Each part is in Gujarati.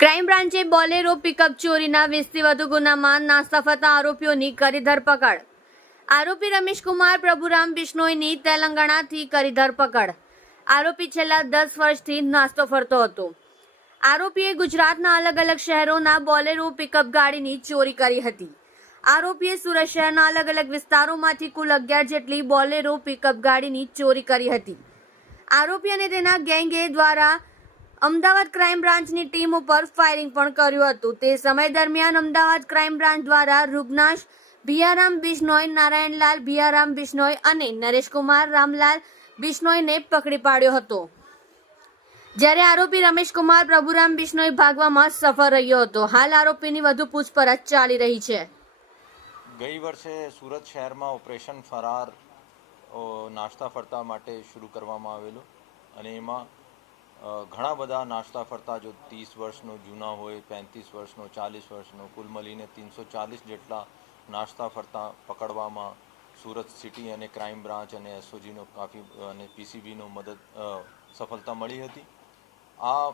ક્રાઇમ બ્રાન્ચે બોલેરો પિકઅપ ચોરીના 20થી વધુ ગુનામાં નાસ્તા ફરતા આરોપીઓની કરી ધરપકડ. આરોપી રમેશકુમાર પ્રભુરામ બિશ્નોઈની તેલંગાણાથી કરી ધરપકડ. આરોપી છેલ્લા 10 વર્ષથી નાસ્તો ફરતો હતો. આરોપીએ ગુજરાતના અલગ અલગ શહેરોના બોલેરો પિકઅપ ગાડીની ચોરી કરી હતી. આરોપીએ સુરત શહેરના અલગ અલગ વિસ્તારોમાંથી કુલ 11 જેટલી બોલેરો પિકઅપ ગાડીની ચોરી કરી હતી. આરોપી અને તેના ગેંગે દ્વારા અમદાવાદ ક્રાઇમ બ્રાન્ચની ટીમ ઉપર ફાયરિંગ પણ કર્યું હતું. તે સમય દરમિયાન અમદાવાદ ક્રાઇમ બ્રાન્ચ દ્વારા રૂગનાશ ભિયારામ બિશ્નોઈ, નારાયણલાલ ભિયારામ બિશ્નોઈ અને નરેશકુમાર રામલાલ બિશ્નોઈને પકડી પાડ્યો હતો. જ્યારે આરોપી રમેશકુમાર પ્રભુરામ બિશ્નોઈ ભાગવામાં સફળ રહ્યો હતો. હાલ આરોપીની વધુ પૂછપરછ ચાલી રહી છે. ગઈ વર્ષે સુરત શહેરમાં ઓપરેશન ફરાર નાસ્તા ફરતા માટે શરૂ કરવામાં આવેલું અને એમાં ઘણા બધા નાસ્તા ફરતા જો 30 વર્ષનો જૂના હોય, 35 વર્ષનો, 40 વર્ષનો, કુલ મળીને 340 જેટલા નાસ્તા ફરતા પકડવામાં સુરત સિટી અને ક્રાઇમ બ્રાન્ચ અને એસઓજીનો કાફી અને પીસીબીનો સફળતા મળી હતી. આ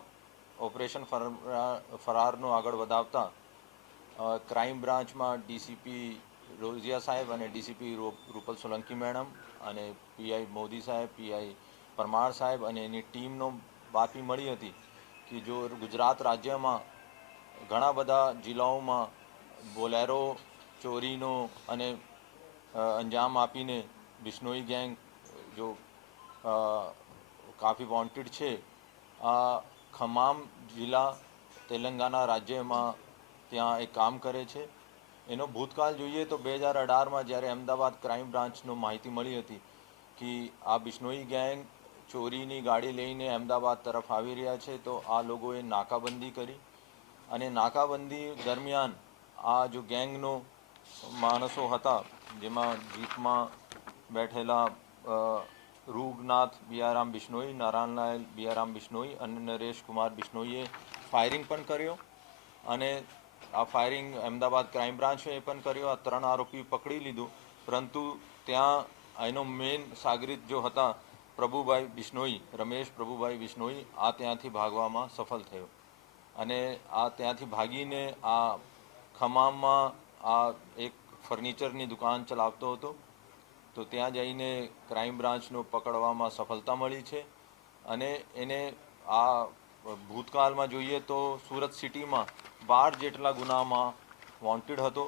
ઓપરેશન ફરારનો આગળ વધાવતા ક્રાઇમ બ્રાન્ચમાં ડીસીપી રોઝિયા સાહેબ અને ડીસીપી રૂપલ સોલંકી મેડમ અને પીઆઈ મોદી સાહેબ, પીઆઈ પરમાર સાહેબ અને એની ટીમનો બાતમી મળી હતી કે જો ગુજરાત રાજ્યમાં ઘણા બધા જિલ્લાઓમાં બોલેરો ચોરીનો અને અંજામ આપીને બિશ્નોઈ ગેંગ જો કાફી વોન્ટેડ છે. આ ખમામ જિલ્લા તેલંગાણા રાજ્યમાં ત્યાં એ કામ કરે છે. એનો ભૂતકાળ જોઈએ તો 2018માં જ્યારે અમદાવાદ ક્રાઇમ બ્રાન્ચનો માહિતી મળી હતી કે આ બિશ્નોઈ ગેંગ ચોરીની ગાડી લઈને અમદાવાદ તરફ આવી રહ્યા છે, તો આ લોકોએ નાકાબંધી કરી અને નાકાબંધી દરમિયાન આ જો ગેંગનો માણસો હતા જેમાં જીપમાં બેઠેલા રૂગનાથ બિયારામ બિશ્નોઈ, નારાયણલાલ બિયારામ બિશ્નોઈ અને નરેશકુમાર બિશ્નોઈએ ફાયરિંગ પણ કર્યો અને આ ફાયરિંગ અમદાવાદ ક્રાઇમ બ્રાન્ચે પણ કર્યો. આ 3 આરોપી પકડી લીધું, પરંતુ ત્યાં એનો મેઇન સાગરીત જો હતા પ્રભુભાઈ બિશ્નોઈ, રમેશ પ્રભુભાઈ બિશ્નોઈ, આ ત્યાંથી ભાગવામાં સફળ થયો અને આ ત્યાંથી ભાગીને આ ખમામમાં આ એક ફર્નિચરની દુકાન ચલાવતો હતો. તો ત્યાં જઈને ક્રાઇમ બ્રાન્ચનો પકડવામાં સફળતા મળી છે અને એને આ ભૂતકાળમાં જોઈએ તો સુરત સિટીમાં 12 જેટલા ગુનામાં વોન્ટેડ હતો.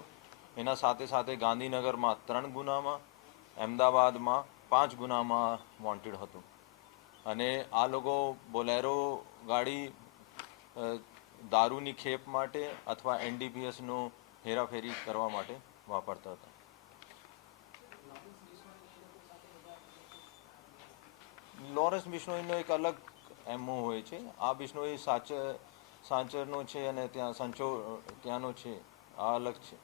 એના સાથે સાથે ગાંધીનગરમાં 3 ગુનામાં, અમદાવાદમાં 5 ગુનામાં વોન્ટેડ હતું અને આ લોકો બોલેરો ગાડી દારૂની ખેપ માટે અથવા એનડીપીએસનો હેરાફેરી કરવા માટે વાપરતા હતા. લોરેન્સ બિશ્નોઈનો એક અલગ એમઓ હોય છે. આ બિશ્નોઈ સાંચરનો છે અને ત્યાં સંચો ત્યાંનો છે, આ અલગ છે.